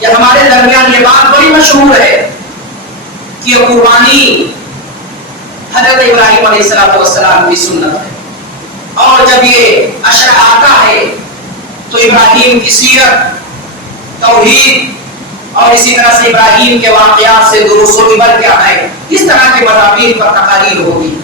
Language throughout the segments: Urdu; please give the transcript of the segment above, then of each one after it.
یہ ہمارے درمیان یہ بات بڑی مشہور ہے کہ یہ قربانی حضرت ابراہیم علیہ السلام کی سنت ہے، اور جب یہ عشر آتا ہے تو ابراہیم کی سیرت، توحید اور اسی طرح سے ابراہیم کے واقعات سے دروس و عبر کیا ہے، اس طرح کے مضامین پر تقاریر ہوگی۔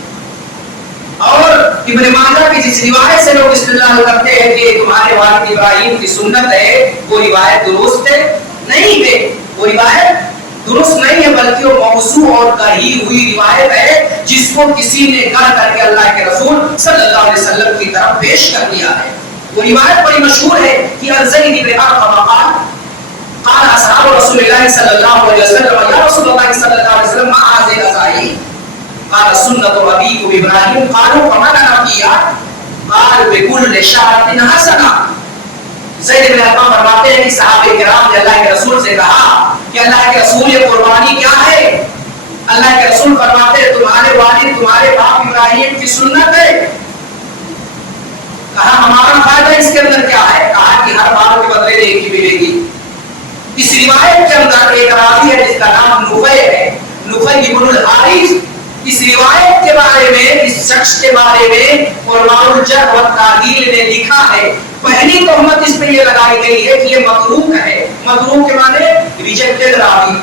اور ابن ماجہ کی جس روایت سے لوگ استدلال کرتے ہیں کہ تمہارے والد ابراہیم کی سنت ہے، وہ روایت درست ہے نہیں ہے، وہ روایت درست نہیں ہے، بلکہ وہ موضوع اور کہی ہوئی روایت ہے جس کو کسی نے گڑھ کر کے اللہ کے رسول صلی اللہ علیہ وسلم کی طرف پیش کر دیا ہے۔ وہ روایت بڑی مشہور ہے کہ زید بن ارقم قال اصحاب رسول اللہ صلی اللہ علیہ وسلم یا رسول اللہ صلی اللہ علیہ وسلم ما هذه الغزائل قال سنت ابیکم ابراہیم قالوا فما لنا فیها قال بكل شعرة حسنہ۔ زید بن ارقم فرماتے ہیں کہ صحابہ کرام نے اللہ کے رسول سے کہا کہ اللہ کے رسول یہ قربانی کیا ہے؟ اللہ کے رسول فرماتے ہیں تمہارے والد تمہارے باپ ابراہیم کی سنت ہے۔ کہا ہمارا فائدہ اس کے اندر کیا ہے؟ کہا کہ ہر بال کے بدلے ایک ہی ملے گی۔ اس روایت کے اندر ایک راوی ہے جس کا نام نفیع ہے، نفیع ابن الحارث، اس روایت کے بارے میں، اس شخص کے بارے میں علماء الجرح والتعدیل نے لکھا ہے، پہلی تہمت اس پہ یہ لگائی گئی ہے کہ یہ متروک ہے، متروک کے معنی ریجیکٹڈ راوی،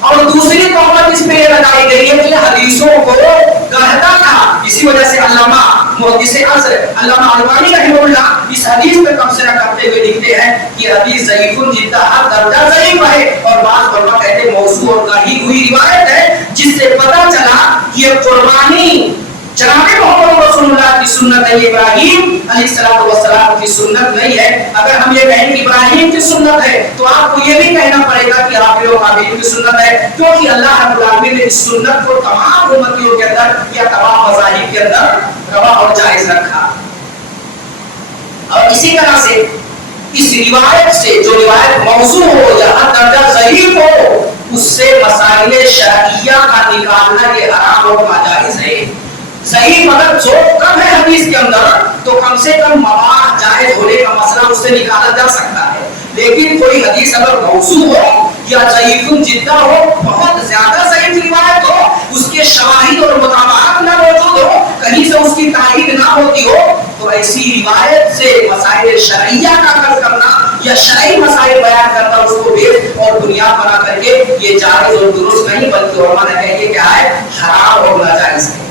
اور دوسری تہمت اس پہ یہ لگائی گئی ہے کہ حدیثوں کو گڑھتا تھا۔ اسی وجہ سے علامہ محدث عصر علامہ البانی رحمہ اللہ اس حدیث پہ تبصرہ کرتے ہوئے لکھتے ہیں کہ حدیث ضعیف جدہ ہر درجہ ضعیف ہے، اور بعض علماء کہتے ہیں موضوع اور کہی ہوئی روایت ہے، جس سے پتہ چلا کہ یہ قربانی جناب محمد رسول اللہ کی سنت ہے، ابراہیم علیہ السلام کی سنت نہیں ہے۔ اگر ہم یہ کہیں کہ ابراہیم کی سنت ہے تو آپ کو یہ بھی کہنا پڑے گا کہ حابیل و قابیل کی سنت ہے، کیونکہ اللہ رب العالمین نے اس سنت کو تمام امتیوں کے اندر یا تمام مذاہب کے اندر روا اور جائز رکھا۔ اور اسی طرح سے اس روایت سے، جو روایت موضوع ہو یا درجہ ضعیف ہو، اس سے مسائل شرعیہ کا نکالنا یہ حرام اور ناجائز ہے۔ ضعیف اگر جو کم ہے حدیث کے اندر تو کم سے کم مباح جائز ہونے کا مسئلہ اس سے نکالا جا سکتا ہے، لیکن کوئی حدیث اگر موضوع ہو یا ضعیف جدہ ہو، بہت زیادہ ضعیف روایت ہو، اس کے شواہد اور مطابقات نہ موجود ہو، کہیں سے اس کی تائید نہ ہوتی ہو، تو ایسی روایت سے مسائل شرعیہ کا حل کرنا یا شرعی مسائل بیان کرنا اس کو بیس اور بنیاد بنا کر کے یہ جائز اور درست نہیں، بلکہ علماء نے کہا یہ کیا ہے؟ حرام اور ناجائز ہے۔